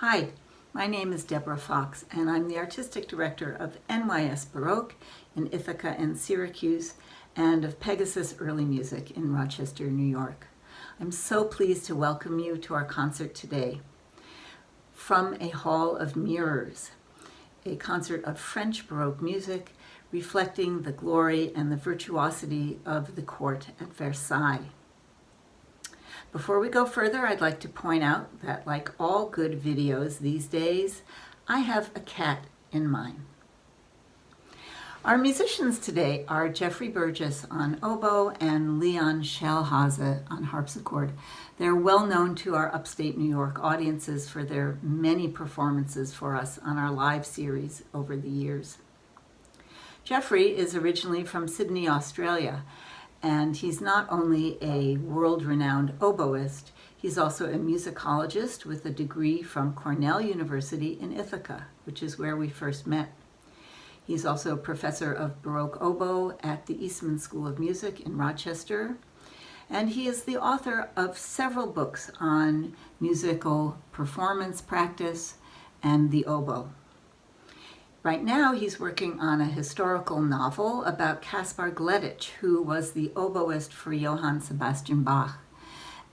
Hi, my name is Deborah Fox, and I'm the Artistic Director of NYS Baroque in Ithaca and Syracuse, and of Pegasus Early Music in Rochester, New York. I'm so pleased to welcome you to our concert today. From a Hall of Mirrors, a concert of French Baroque music reflecting the glory and the virtuosity of the court at Versailles. Before we go further, I'd like to point out that, like all good videos these days, I have a cat in mind. Our musicians today are Geoffrey Burgess on oboe and Leon Schelhase on harpsichord. They're well known to our upstate New York audiences for their many performances for us on our live series over the years. Geoffrey is originally from Sydney, Australia, and he's not only a world-renowned oboist, he's also a musicologist with a degree from Cornell University in Ithaca, which is where we first met. He's also a professor of Baroque oboe at the Eastman School of Music in Rochester, and he is the author of several books on musical performance practice and the oboe. Right now, he's working on a historical novel about Caspar Gleditsch, who was the oboist for Johann Sebastian Bach.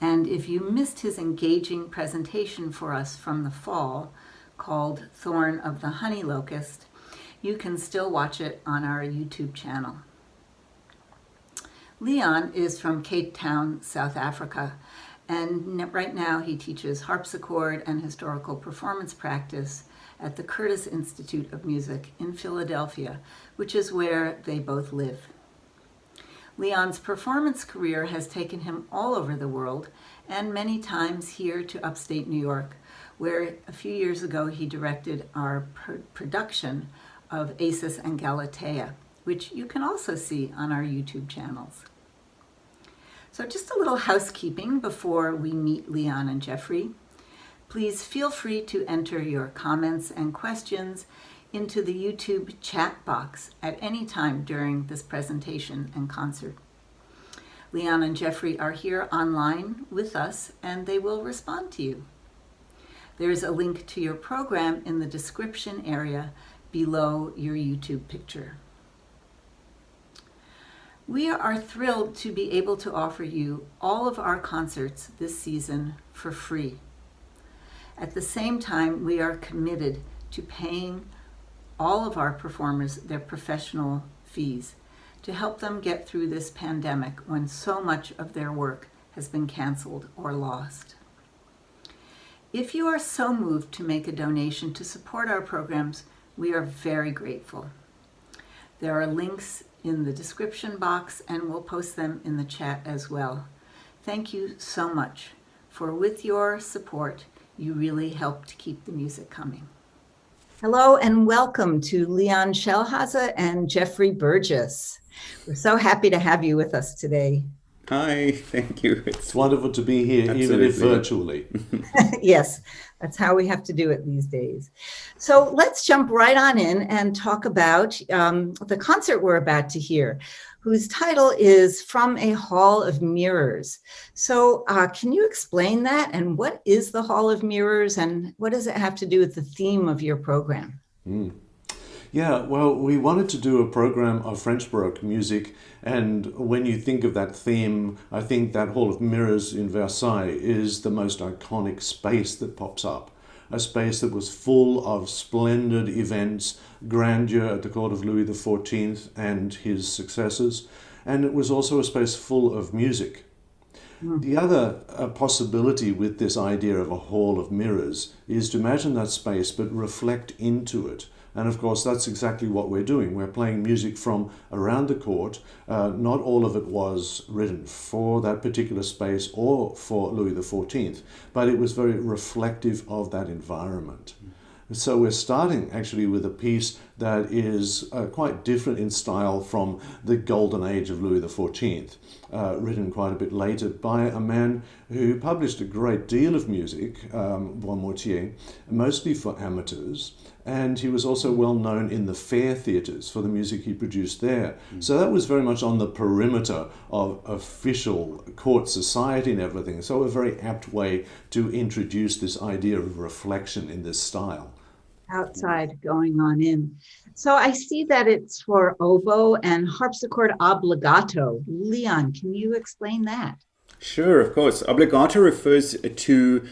And if you missed his engaging presentation for us from the fall, called Thorn of the Honey Locust, you can still watch it on our YouTube channel. Leon is from Cape Town, South Africa, and right now he teaches harpsichord and historical performance practice at the Curtis Institute of Music in Philadelphia, which is where they both live. Leon's performance career has taken him all over the world, and many times here to upstate New York, where a few years ago he directed our production of Acis and Galatea, which you can also see on our YouTube channels. So just a little housekeeping before we meet Leon and Geoffrey. Please feel free to enter your comments and questions into the YouTube chat box at any time during this presentation and concert. Leon and Geoffrey are here online with us, and they will respond to you. There's a link to your program in the description area below your YouTube picture. We are thrilled to be able to offer you all of our concerts this season for free. At the same time, we are committed to paying all of our performers their professional fees to help them get through this pandemic when so much of their work has been canceled or lost. If you are so moved to make a donation to support our programs, we are very grateful. There are links in the description box, and we'll post them in the chat as well. Thank you so much, for with your support, you really help to keep the music coming. Hello and welcome to Leon Schelhase and Geoffrey Burgess. We're so happy to have you with us today. Hi, thank you. It's wonderful to be here, even if virtually. Yes, that's how we have to do it these days. So let's jump right on in and talk about the concert we're about to hear, whose title is From a Hall of Mirrors. So can you explain that, and what is the Hall of Mirrors, and what does it have to do with the theme of your program? Yeah, well, we wanted to do a program of French Baroque music, and when you think of that theme, I think that Hall of Mirrors in Versailles is the most iconic space that pops up. A space that was full of splendid events, grandeur at the court of Louis XIV and his successors, and it was also a space full of music. The other possibility with this idea of a hall of mirrors is to imagine that space but reflect into it. And of course, that's exactly what we're doing. We're playing music from around the court. Not all of it was written for that particular space or for Louis XIV, but it was very reflective of that environment. So we're starting actually with a piece that is quite different in style from the golden age of Louis XIV, written quite a bit later by a man who published a great deal of music, Boismortier, mostly for amateurs, and he was also well known in the fair theatres for the music he produced there. So that was very much on the perimeter of official court society and everything, so a very apt way to introduce this idea of reflection in this style. Outside going on in. So I see that it's for oboe and harpsichord obbligato. Leon, can you explain that? Sure, of course. Obbligato refers to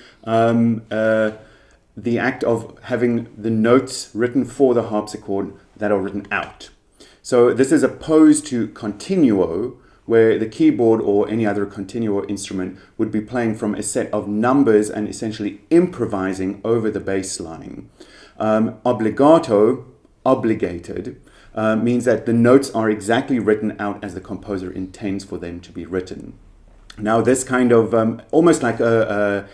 the act of having the notes written for the harpsichord that are written out. So this is opposed to continuo, where the keyboard or any other continuo instrument would be playing from a set of numbers and essentially improvising over the bass line. Obbligato, obligated, means that the notes are exactly written out as the composer intends for them to be written. Now, this kind of almost like a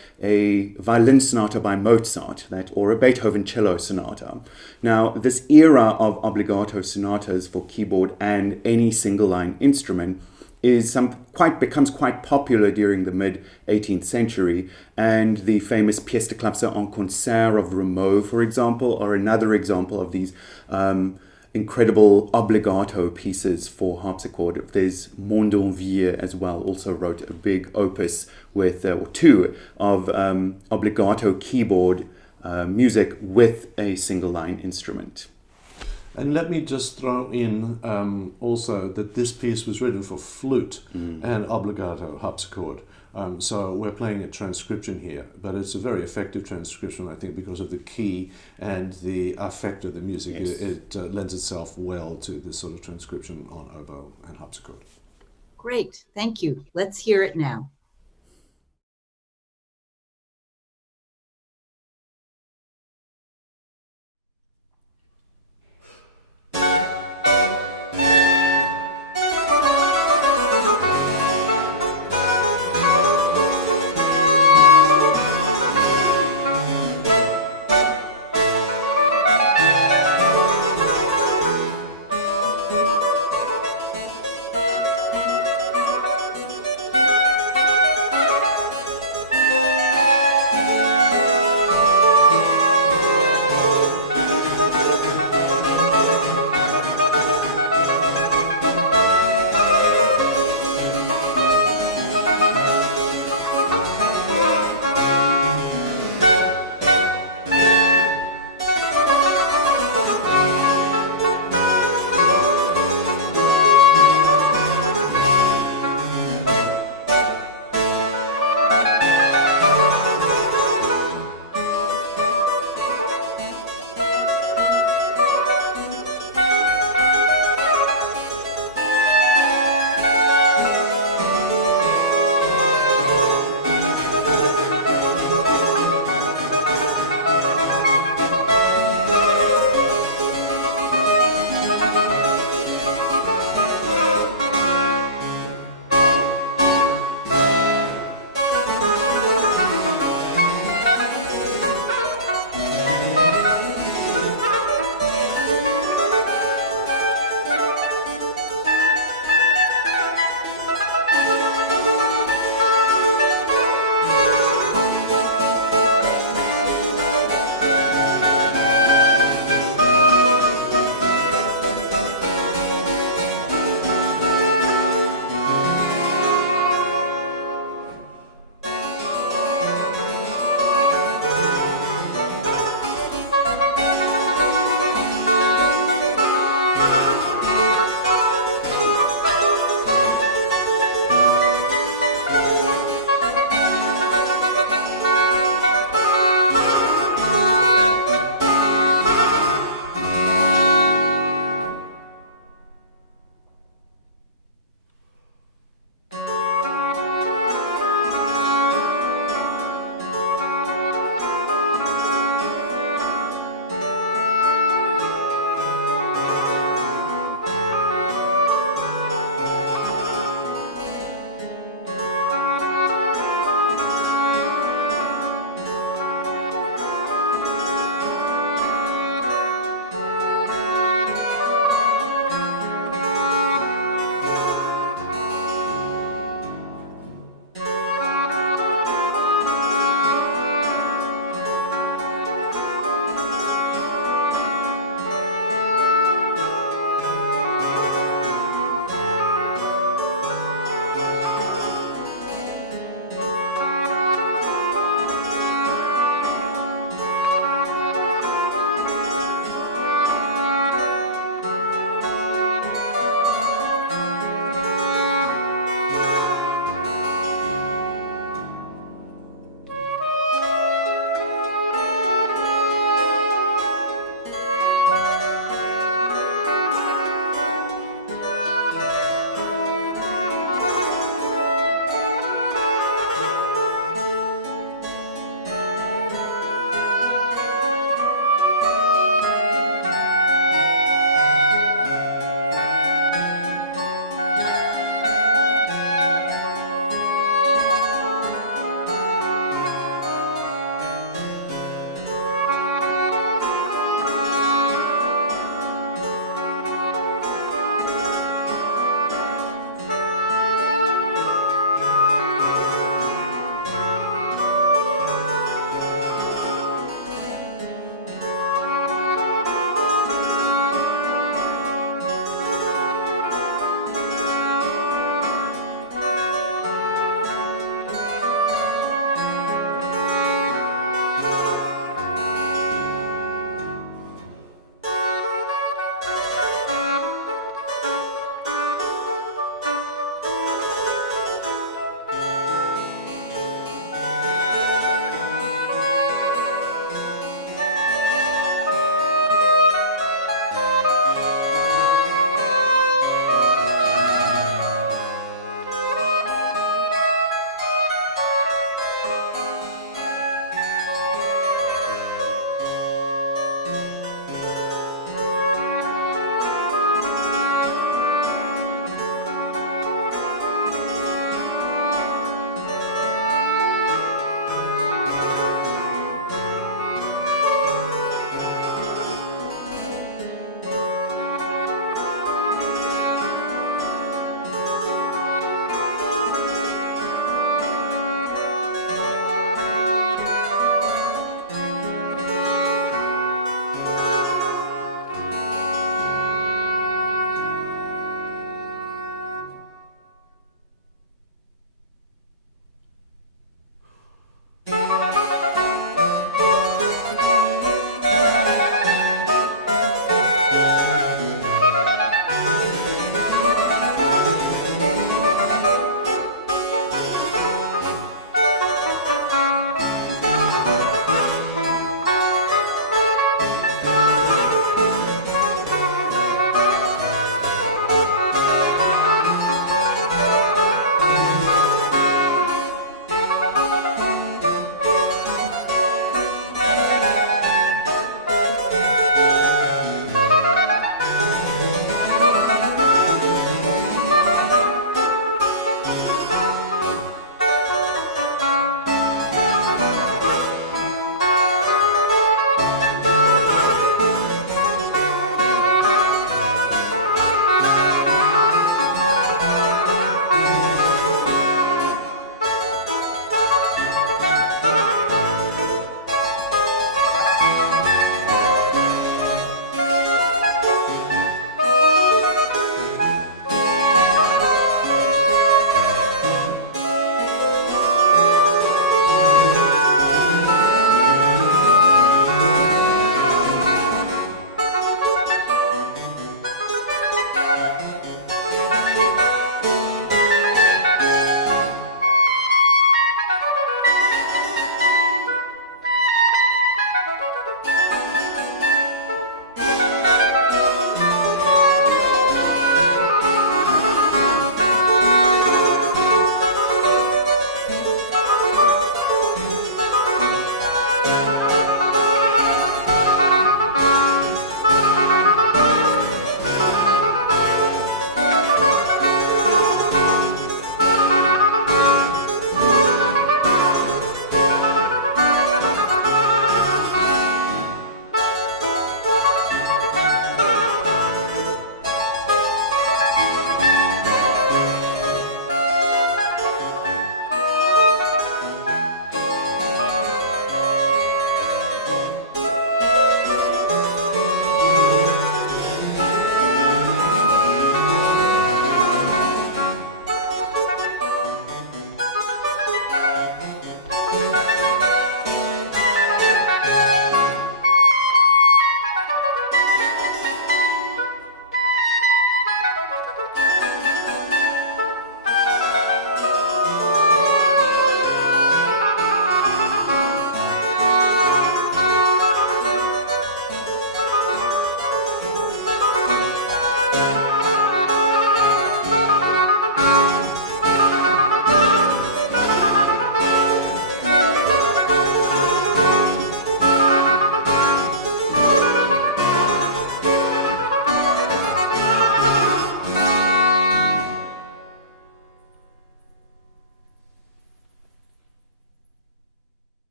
violin sonata by Mozart, or a Beethoven cello sonata. Now, this era of obbligato sonatas for keyboard and any single line instrument becomes quite popular during the mid-18th century, and the famous pièces de clavecin en concert of Rameau, for example, are another example of these incredible obbligato pieces for harpsichord. There's Mondenvier as well, also wrote a big opus with, or two, of obbligato keyboard music with a single line instrument. And let me just throw in also that this piece was written for flute and obbligato harpsichord. So we're playing a transcription here, but it's a very effective transcription, I think, because of the key and the affect of the music. Yes. It lends itself well to this sort of transcription on oboe and harpsichord. Great, thank you. Let's hear it now.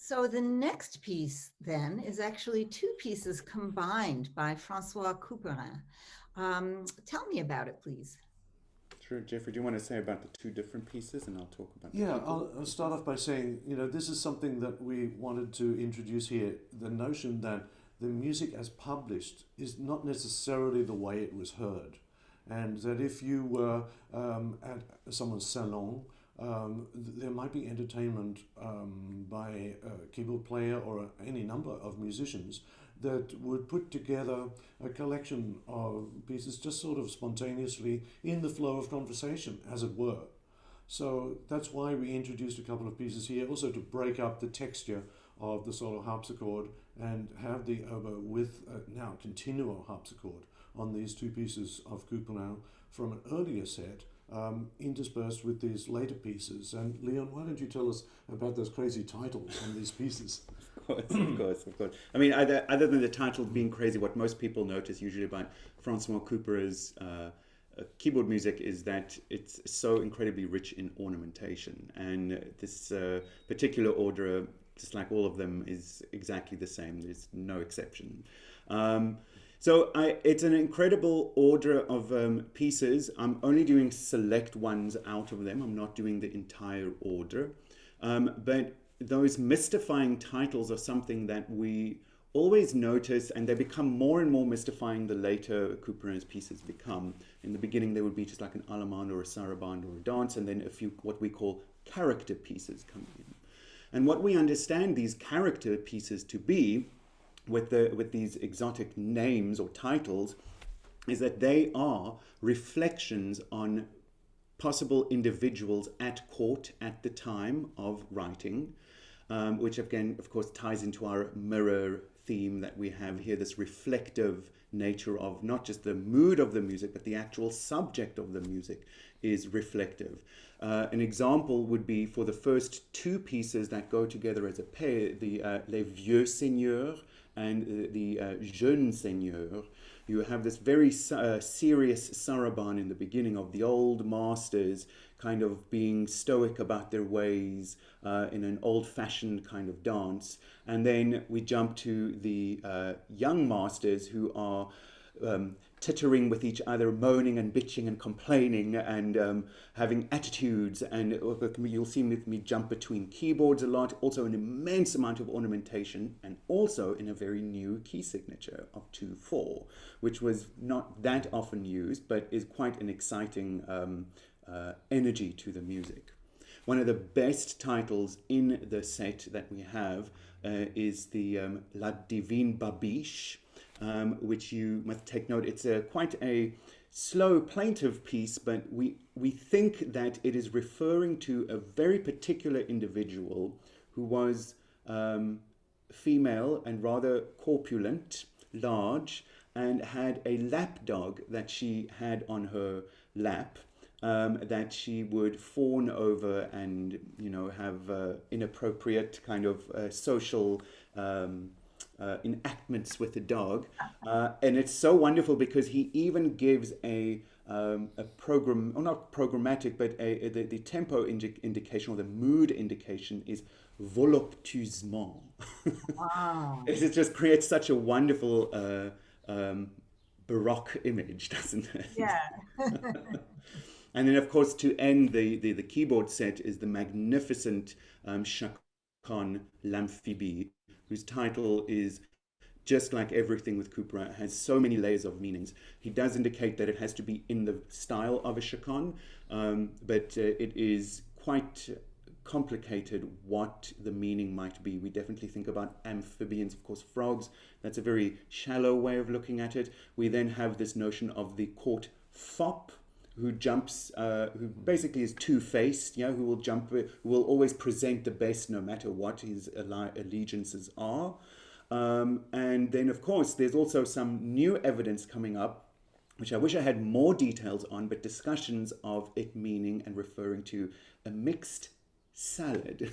So the next piece then is actually two pieces combined by François Couperin. Tell me about it, please. Sure, Geoffrey, do you want to say about the two different pieces, and I'll talk about the Yeah, people? I'll start off by saying, this is something that we wanted to introduce here, the notion that the music as published is not necessarily the way it was heard. And that if you were at someone's salon, there might be entertainment by a keyboard player or any number of musicians that would put together a collection of pieces just sort of spontaneously in the flow of conversation, as it were. So that's why we introduced a couple of pieces here, also to break up the texture of the solo harpsichord and have the oboe with now continuo harpsichord on these two pieces of Couperin from an earlier set, interspersed with these later pieces. And Leon, why don't you tell us about those crazy titles on these pieces? Of course. I mean, other than the title being crazy, what most people notice usually about François Couperin's keyboard music is that it's so incredibly rich in ornamentation. And this particular order, just like all of them, is exactly the same. There's no exception. So it's an incredible order of pieces. I'm only doing select ones out of them. I'm not doing the entire order. But those mystifying titles are something that we always notice, and they become more and more mystifying the later Couperin's pieces become. In the beginning, there would be just like an allemande or a sarabande or a dance, and then a few what we call character pieces come in. And what we understand these character pieces to be, with these exotic names or titles, is that they are reflections on possible individuals at court at the time of writing, which again, of course, ties into our mirror theme that we have here, this reflective nature of not just the mood of the music, but the actual subject of the music is reflective. An example would be for the first two pieces that go together as a pair, the Les Vieux Seigneurs and the Jeunes Seigneurs. You have this very serious sarabande in the beginning of the old masters kind of being stoic about their ways in an old-fashioned kind of dance. And then we jump to the young masters who are tittering with each other, moaning and bitching and complaining and having attitudes. And you'll see me jump between keyboards a lot, also an immense amount of ornamentation, and also in a very new key signature of 2/4, which was not that often used, but is quite an exciting energy to the music. One of the best titles in the set that we have is the La Divine Babiche, which you must take note. It's quite a slow, plaintive piece, but we think that it is referring to a very particular individual who was female and rather corpulent, large, and had a lapdog that she had on her lap. that she would fawn over and, have inappropriate kind of social enactments with the dog. And it's so wonderful because he even gives a program, or not programmatic, but the tempo indication or the mood indication is voluptueusement. Wow. It just creates such a wonderful Baroque image, doesn't it? Yeah. And then, of course, to end the keyboard set is the magnificent Chaconne L'Amphibie, whose title is just like everything with Couperin, has so many layers of meanings. He does indicate that it has to be in the style of a chaconne, but it is quite complicated what the meaning might be. We definitely think about amphibians, of course, frogs. That's a very shallow way of looking at it. We then have this notion of the court fop, who jumps, who basically is two-faced, who will jump, who will always present the best no matter what his allegiances are. And then, of course, there's also some new evidence coming up, which I wish I had more details on, but discussions of it meaning and referring to a mixed salad,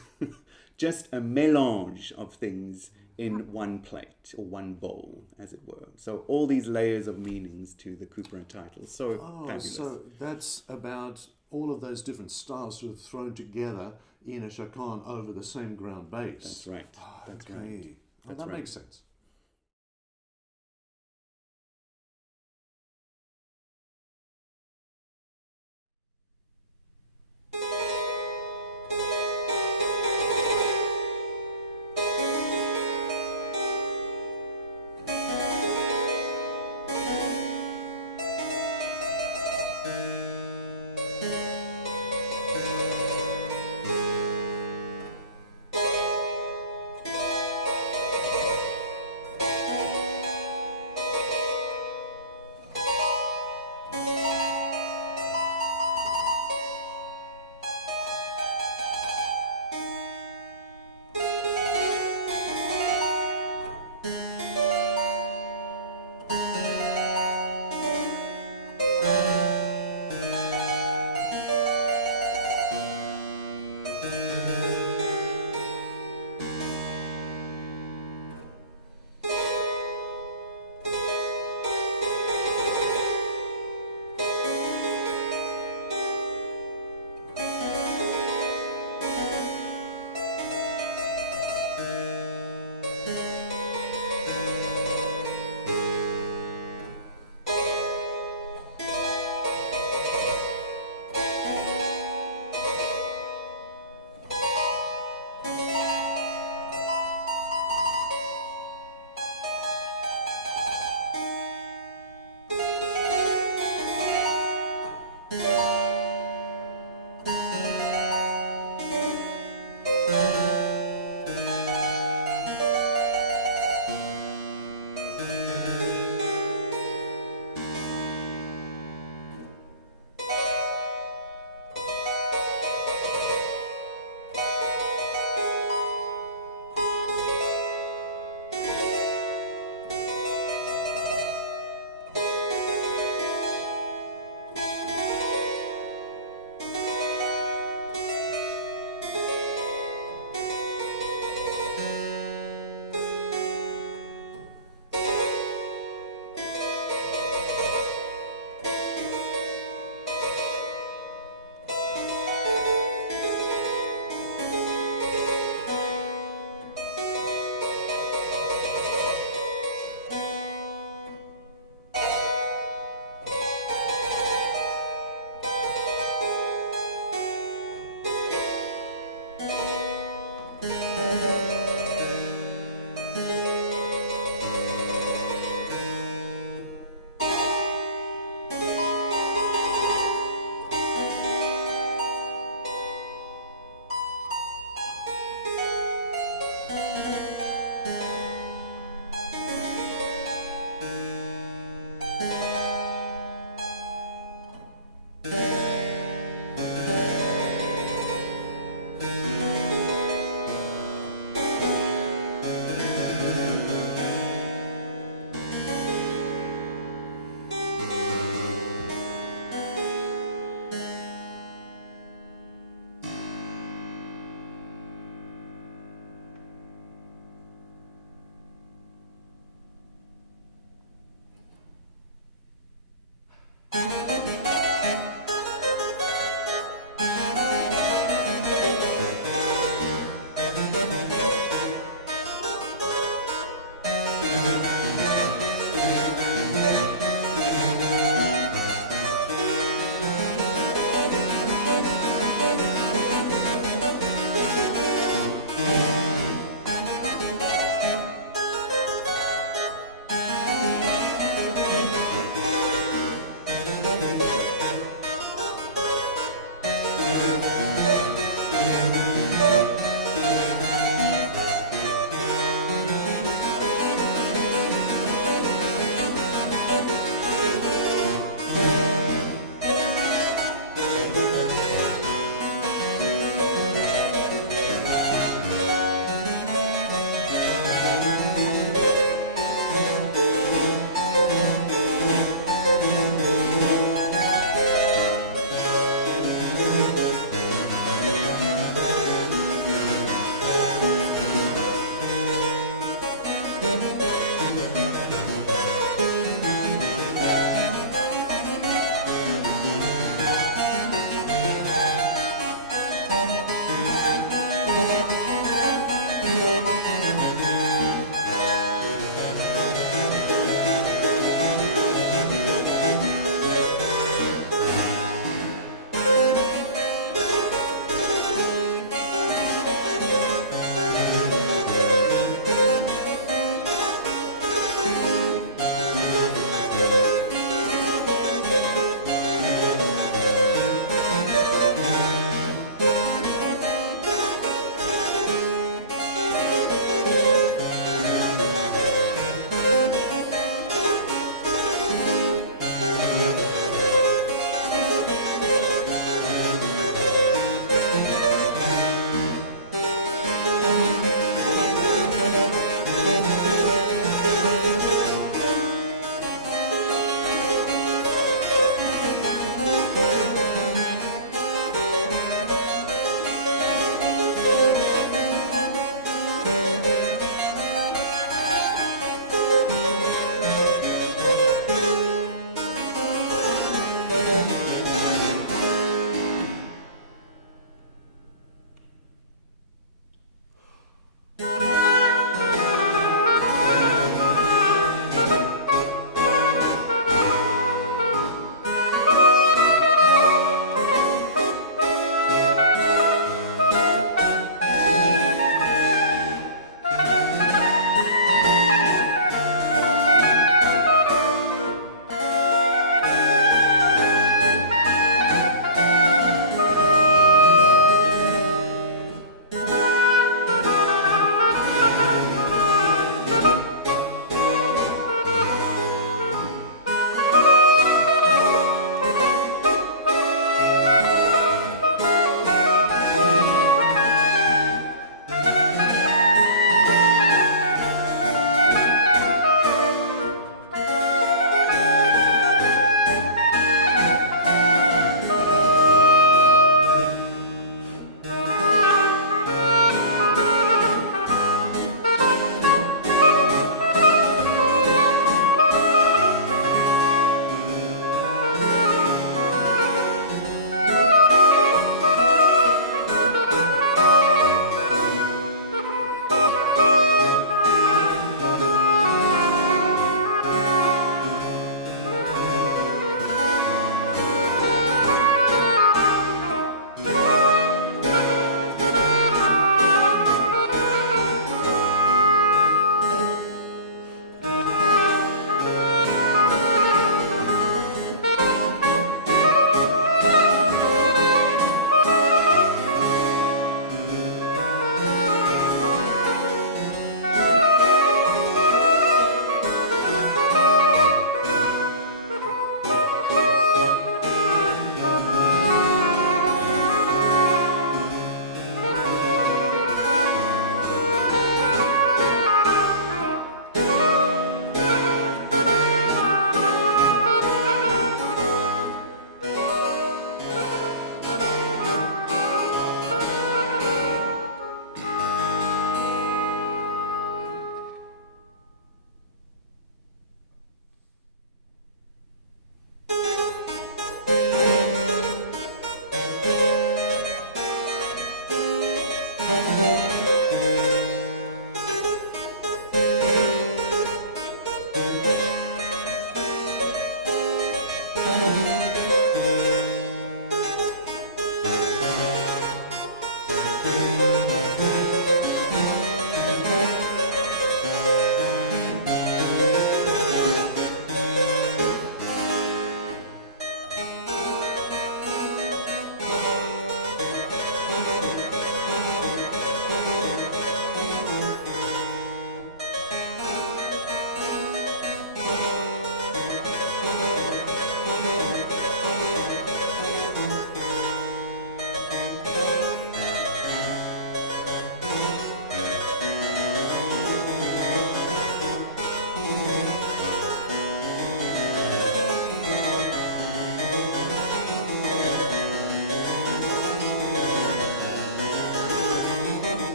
just a mélange of things in one plate or one bowl, as it were. So all these layers of meanings to the Couperin title. So fabulous. So that's about all of those different styles sort of thrown together in a chaconne over the same ground base. That's right. That's okay. right. Well, that makes sense.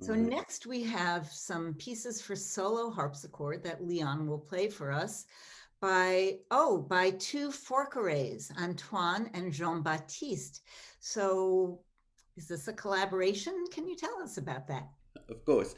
So next we have some pieces for solo harpsichord that Leon will play for us by two Forquerays, Antoine and Jean-Baptiste. So is this a collaboration? Can you tell us about that? Of course.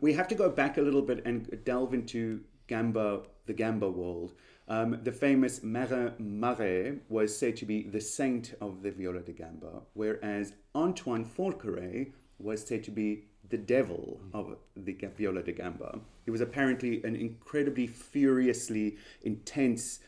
We have to go back a little bit and delve into gamba, the gamba world. The famous Marin Marais was said to be the saint of the viola da gamba, whereas Antoine Forqueray was said to be the devil of the viola da gamba. He was apparently an incredibly furiously intense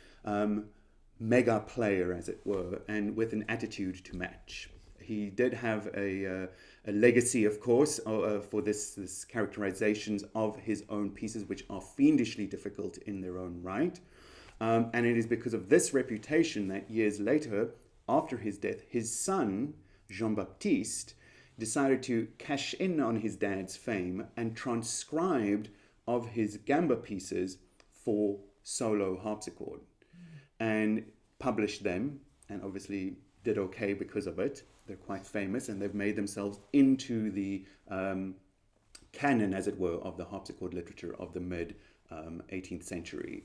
mega player, as it were, and with an attitude to match. He did have a legacy, of course, for this characterizations of his own pieces, which are fiendishly difficult in their own right. And it is because of this reputation that years later, after his death, his son, Jean-Baptiste, decided to cash in on his dad's fame and transcribed of his gamba pieces for solo harpsichord and published them, and obviously did okay because of it. They're quite famous, and they've made themselves into the canon, as it were, of the harpsichord literature of the mid 18th century.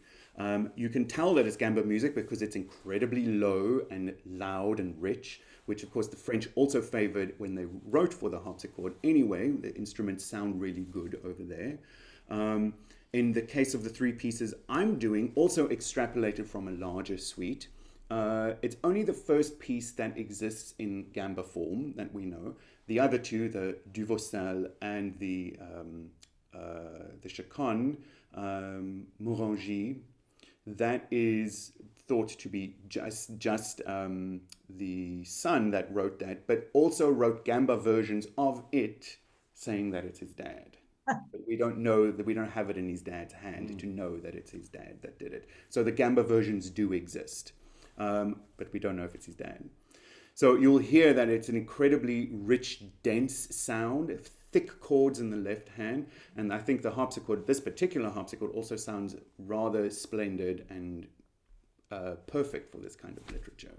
You can tell that it's gamba music because it's incredibly low and loud and rich, which of course the French also favored when they wrote for the harpsichord anyway. The instruments sound really good over there. In the case of the three pieces I'm doing, also extrapolated from a larger suite. It's only the first piece that exists in gamba form that we know. The other two, the Duvaucel and the Chaconne, Morangy, that is thought to be just the son that wrote that, but also wrote gamba versions of it, saying that it's his dad. But we don't know that, we don't have it in his dad's hand to know that it's his dad that did it. So the gamba versions do exist, but we don't know if it's his dad. So you'll hear that it's an incredibly rich, dense sound, thick chords in the left hand, and I think the harpsichord, this particular harpsichord, also sounds rather splendid and perfect for this kind of literature.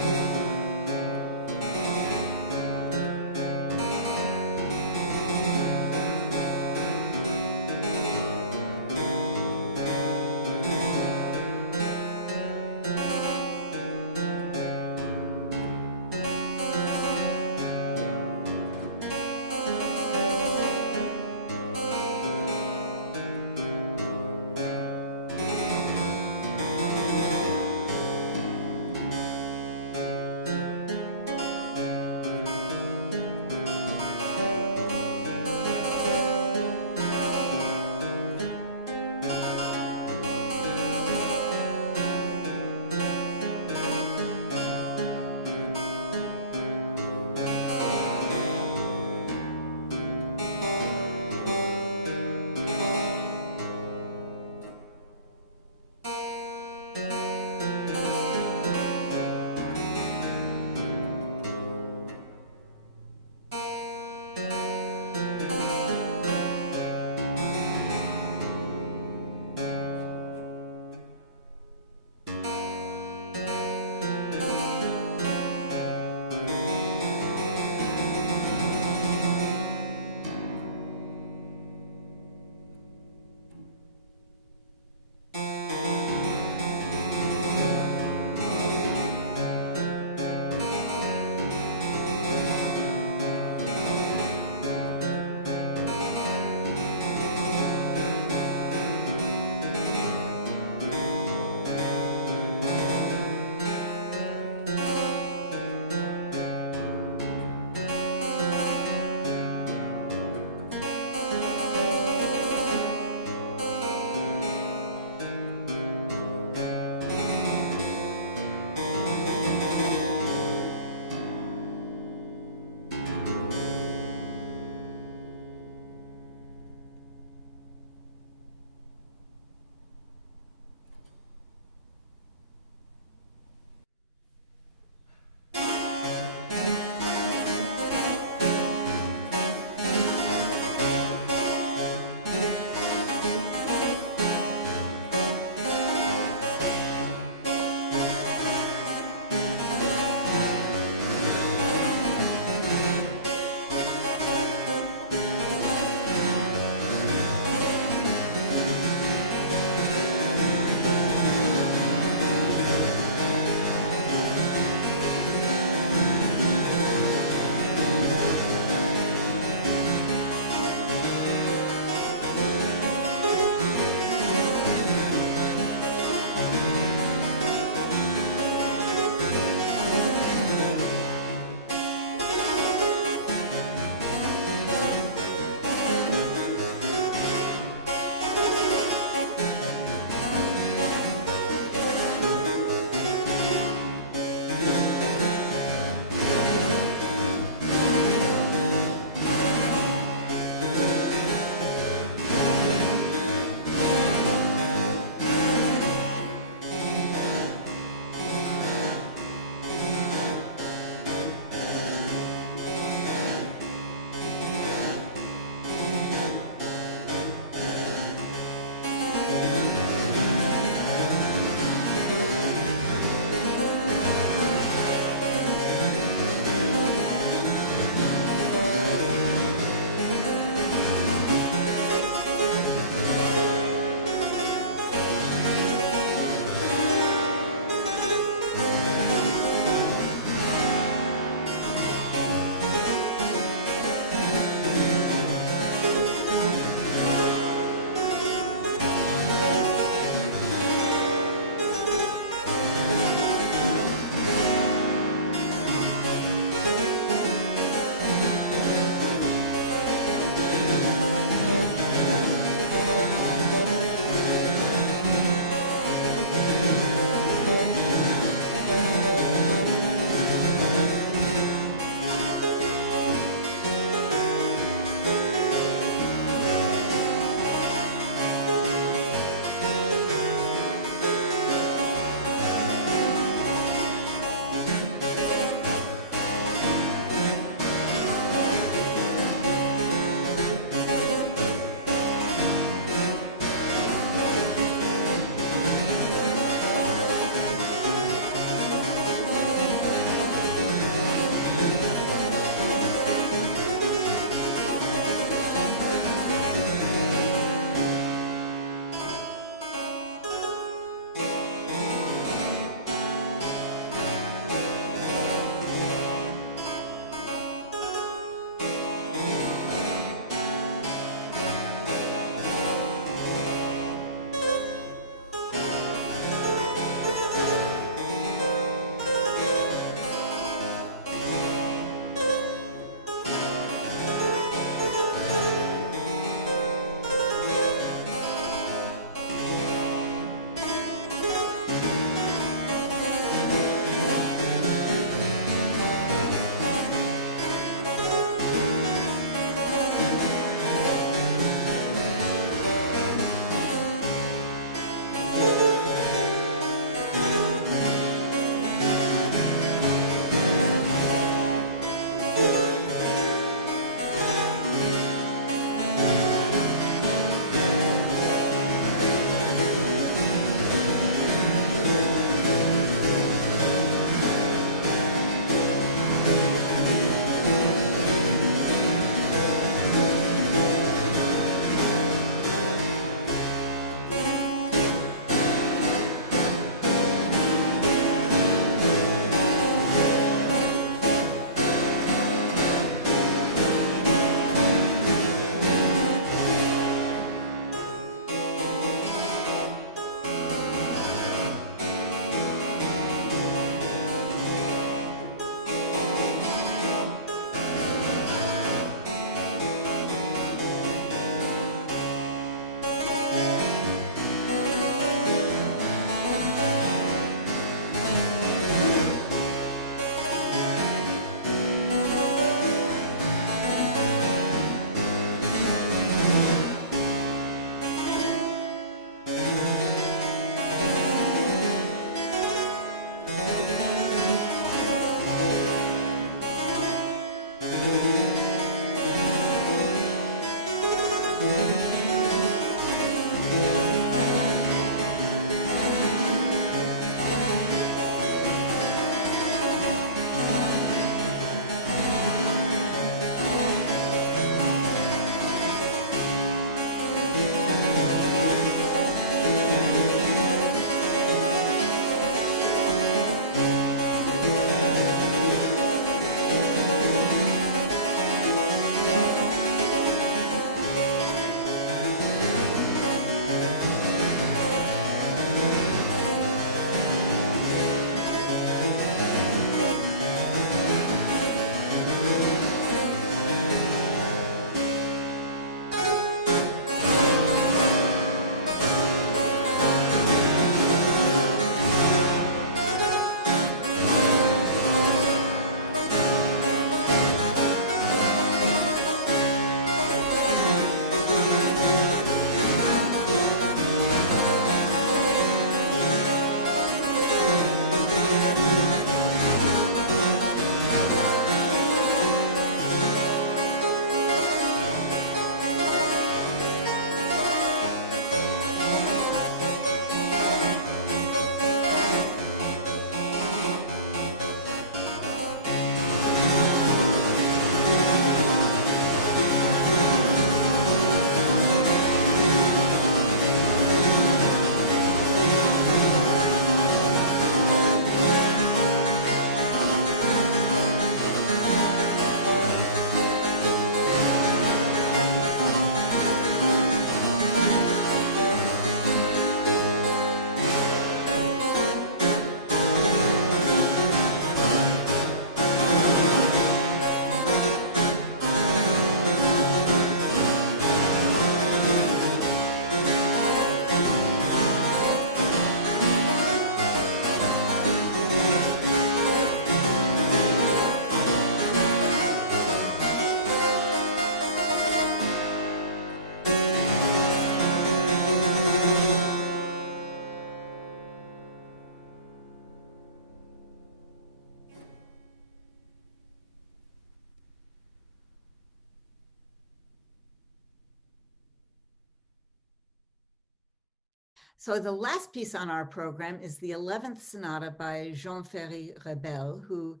So the last piece on our program is the 11th Sonata by Jean-Féry Rebel, who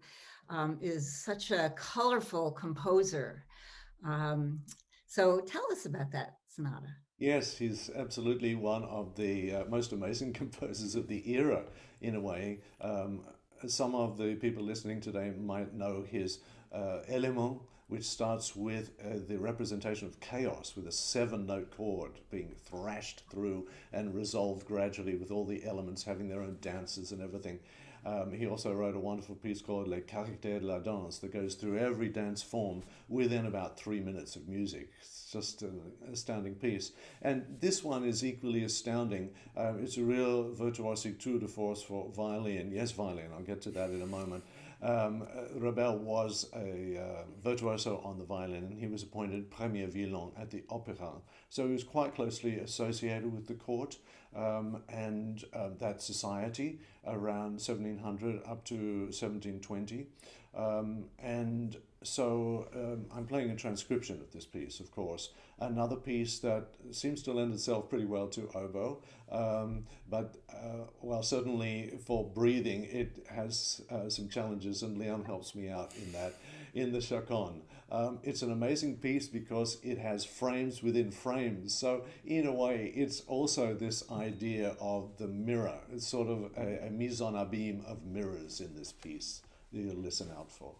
is such a colorful composer. So tell us about that sonata. Yes, he's absolutely one of the most amazing composers of the era, in a way. Some of the people listening today might know his Element, which starts with the representation of chaos with a 7-note chord being thrashed through and resolved gradually with all the elements having their own dances and everything. He also wrote a wonderful piece called Carre De La Dance that goes through every dance form within about 3 minutes of music. It's just an astounding piece. And this one is equally astounding. It's a real virtuosic tour de force for violin. Yes, violin. I'll get to that in a moment. Rebel was a virtuoso on the violin, and he was appointed premier violon at the opera. So he was quite closely associated with the court and that society around 1700 up to 1720. And so I'm playing a transcription of this piece, of course. Another piece that seems to lend itself pretty well to oboe, but well, certainly for breathing, it has some challenges, and Leon helps me out in that, in the chaconne. It's an amazing piece because it has frames within frames. So in a way, it's also this idea of the mirror. It's sort of a mise en abîme of mirrors in this piece that you'll listen out for.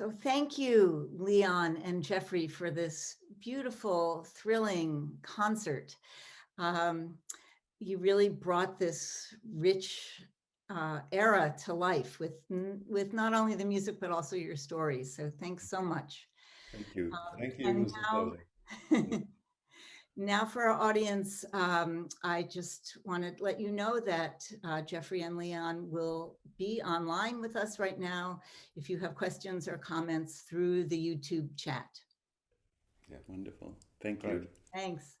So thank you, Leon and Geoffrey, for this beautiful, thrilling concert. You really brought this rich era to life with not only the music, but also your stories. So thanks so much. Thank you. Thank you. It And was now, lovely. now for our audience, I just want to let you know that Geoffrey and Leon will be online with us right now if you have questions or comments through the YouTube chat. Yeah, wonderful. Thank Great. you. Thanks.